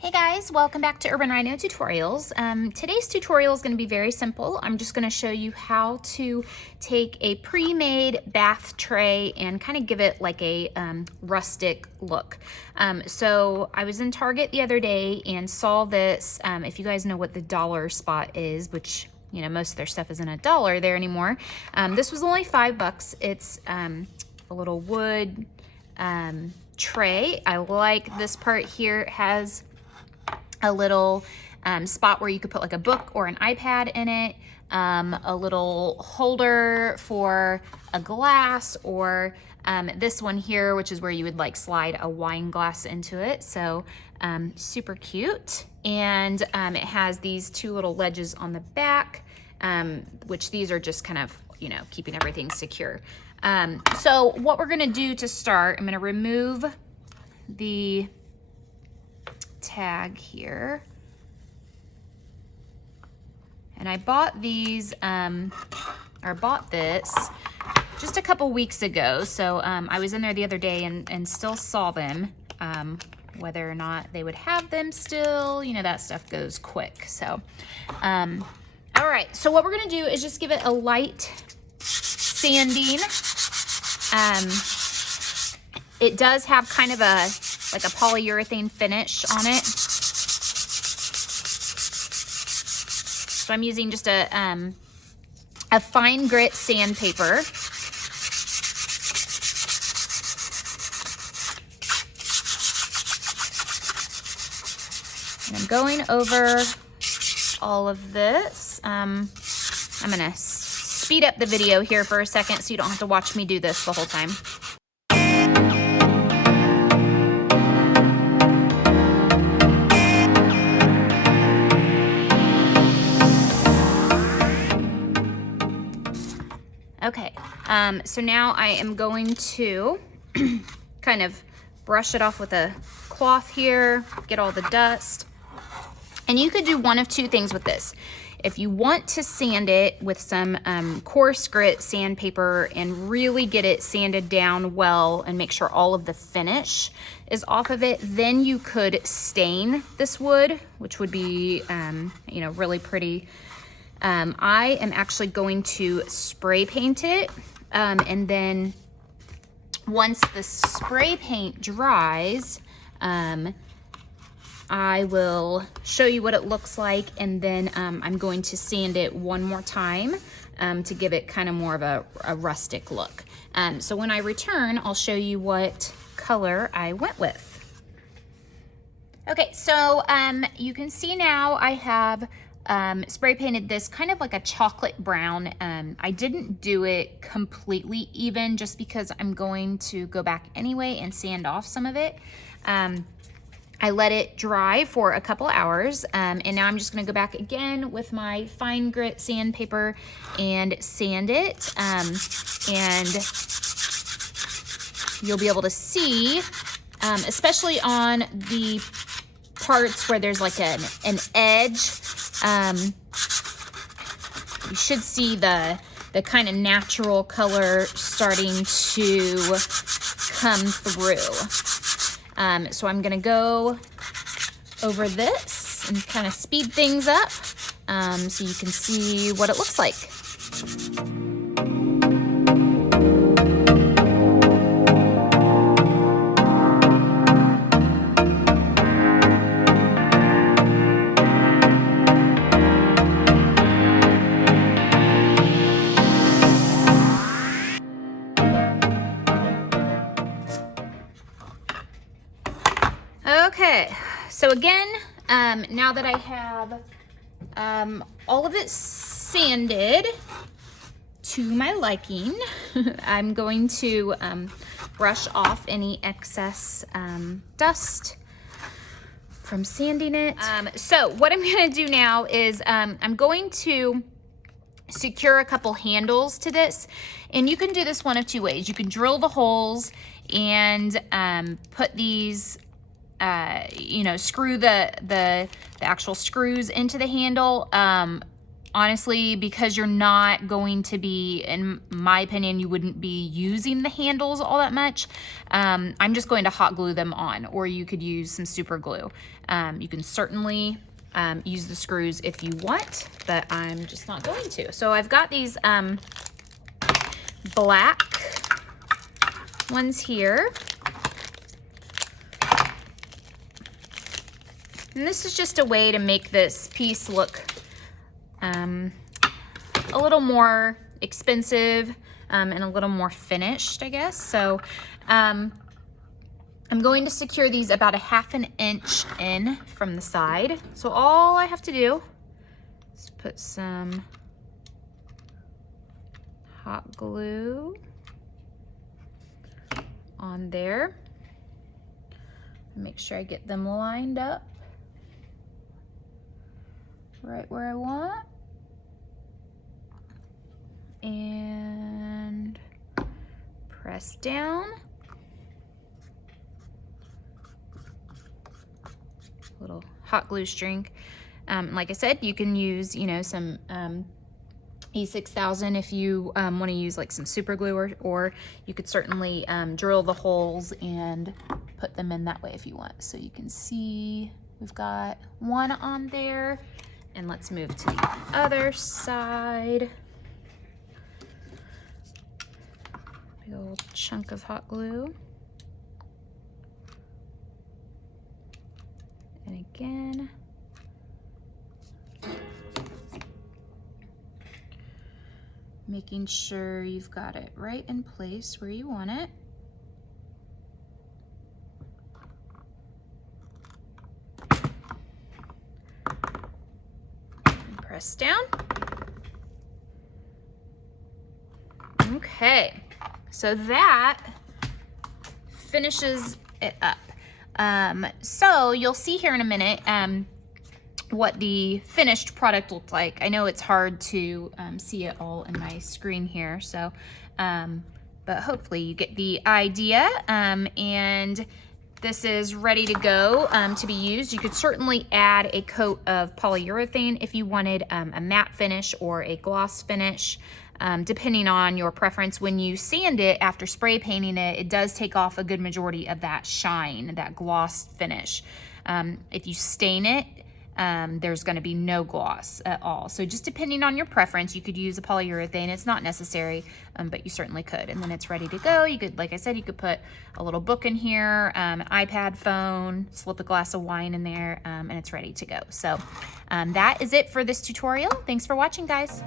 Hey guys, welcome back to Urban Rhino Tutorials. Today's tutorial is going to be very simple. I'm just going to show you how to take a pre-made bath tray and kind of give it like a rustic look. So I was in Target the other day and saw this. If you guys know what the dollar spot is, which you know most of their stuff isn't $1 there anymore. This was only $5. It's a little wood tray. I like this part here. It has a little spot where you could put like a book or an iPad in it, a little holder for a glass, or this one here, which is where you would like slide a wine glass into it. So super cute. And it has these two little ledges on the back, which these are just kind of, you know, keeping everything secure. So what we're gonna do to start, I'm gonna remove the tag here, and I bought these or bought this just a couple weeks ago, so I was in there the other day and still saw them. Whether or not they would have them still, you know, that stuff goes quick. So all right, so what we're gonna do is just give it a light sanding. It does have kind of a like a polyurethane finish on it. So I'm using just a fine grit sandpaper. And I'm going over all of this. I'm gonna speed up the video here for a second so you don't have to watch me do this the whole time. Okay, so now I am going to kind of brush it off with a cloth here, get all the dust. And you could do one of two things with this. If you want to sand it with some coarse grit sandpaper and really get it sanded down well and make sure all of the finish is off of it, then you could stain this wood, which would be, you know, really pretty. I am actually going to spray paint it, and then once the spray paint dries, I will show you what it looks like, and then I'm going to sand it one more time to give it kind of more of a rustic look. So when I return, I'll show you what color I went with. Okay, so you can see now I have spray painted this kind of like a chocolate brown. I didn't do it completely even just because I'm going to go back anyway and sand off some of it. I let it dry for a couple hours, and now I'm just gonna go back again with my fine grit sandpaper and sand it. And you'll be able to see, especially on the parts where there's like an edge, you should see the kind of natural color starting to come through. So I'm gonna go over this and kind of speed things up so you can see what it looks like. Okay, so again, now that I have all of it sanded to my liking, I'm going to brush off any excess dust from sanding it. So what I'm gonna do now is I'm going to secure a couple handles to this, and you can do this one of two ways. You can drill the holes and put these you know, screw the actual screws into the handle, honestly, because you're not going to be, in my opinion, you wouldn't be using the handles all that much. I'm just going to hot glue them on, or you could use some super glue. You can certainly use the screws if you want, but I'm just not going to. So I've got these black ones here. And this is just a way to make this piece look a little more expensive and a little more finished, I guess. So I'm going to secure these about 1/2 inch in from the side. So all I have to do is put some hot glue on there. Make sure I get them lined up right where I want. And press down. Little hot glue string. Like I said, you can use, you know, some E6000 if you want to use like some super glue, or you could certainly drill the holes and put them in that way if you want. So you can see we've got one on there, and let's move to the other side. Big old chunk of hot glue. And again, making sure you've got it right in place where you want it. And press down. Okay, so that finishes it up. So you'll see here in a minute what the finished product looked like. I know it's hard to see it all in my screen here, so but hopefully you get the idea. And this is ready to go to be used. You could certainly add a coat of polyurethane if you wanted a matte finish or a gloss finish. Depending on your preference. When you sand it after spray painting it, it does take off a good majority of that shine, that gloss finish. If you stain it, there's going to be no gloss at all. So just depending on your preference, you could use a polyurethane. It's not necessary, but you certainly could. And then it's ready to go. You could, like I said, you could put a little book in here, an iPad, phone, slip a glass of wine in there, and it's ready to go. So that is it for this tutorial. Thanks for watching, guys.